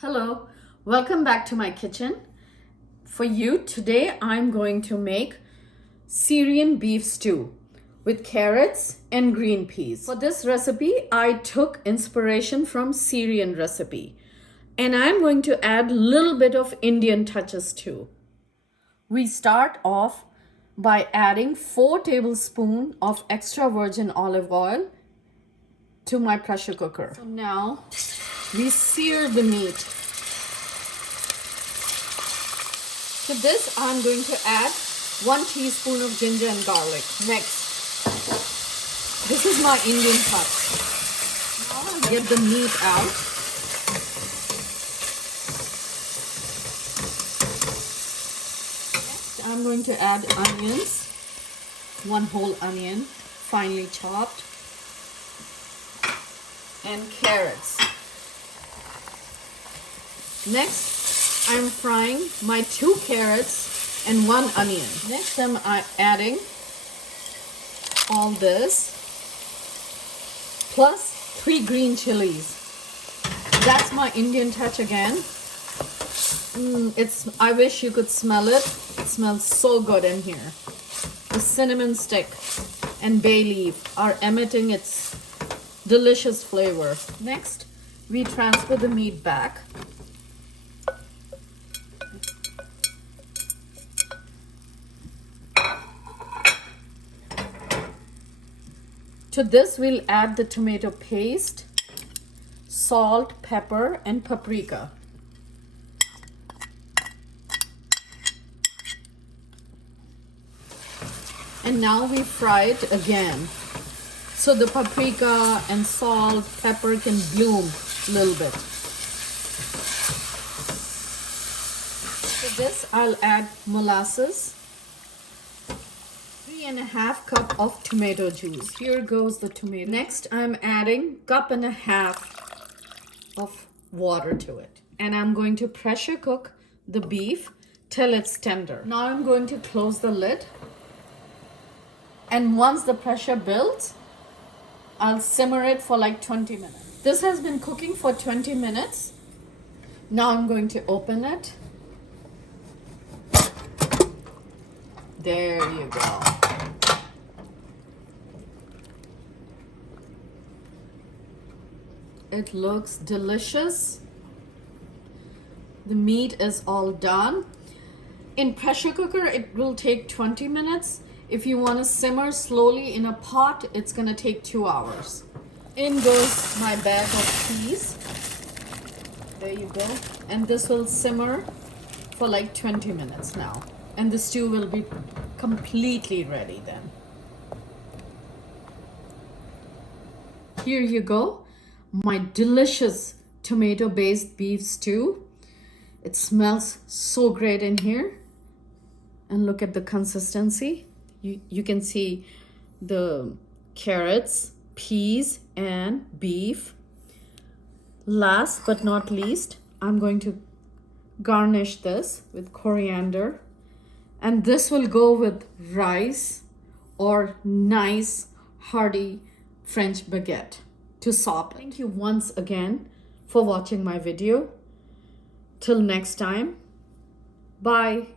Hello, welcome back to my kitchen. For you today, I'm going to make Syrian beef stew with carrots and green peas. For this recipe, I took inspiration from Syrian recipe and I'm going to add a little bit of Indian touches too. We start off by adding 4 tablespoons of extra virgin olive oil to my pressure cooker. So now we sear the meat. To this, I'm going to add 1 teaspoon of ginger and garlic. Next, this is my Indian touch. Now I'll get the meat out. Next, I'm going to add onions. 1 whole onion, finely chopped. And carrots. Next, I'm frying my 2 carrots and 1 onion. Next, I'm adding all this plus 3 green chilies. That's my Indian touch again. I wish you could smell it. It smells so good in here. The cinnamon stick and bay leaf are emitting its delicious flavor. Next, we transfer the meat back. To this, we'll add the tomato paste, salt, pepper, and paprika. And now we fry it again. So the paprika and salt, pepper can bloom a little bit. To this, I'll add molasses. 3½ cup of tomato juice. Here goes the tomato. Next, I'm adding 1½ cup of water to it. And I'm going to pressure cook the beef till it's tender. Now I'm going to close the lid. And once the pressure builds, I'll simmer it for like 20 minutes. This has been cooking for 20 minutes. Now I'm going to open it. There you go. It looks delicious. The meat is all done. In pressure cooker, it will take 20 minutes. If you want to simmer slowly in a pot, it's gonna take 2 hours. In goes my bag of peas. There you go. And this will simmer for like 20 minutes now. And the stew will be completely ready then. Here you go. My delicious tomato-based beef stew. It smells so great in here. And look at the consistency. You can see the carrots, peas, and beef. Last but not least, I'm going to garnish this with coriander. And this will go with rice or nice hearty French baguette to sop. Thank you once again for watching my video. Till next time, bye.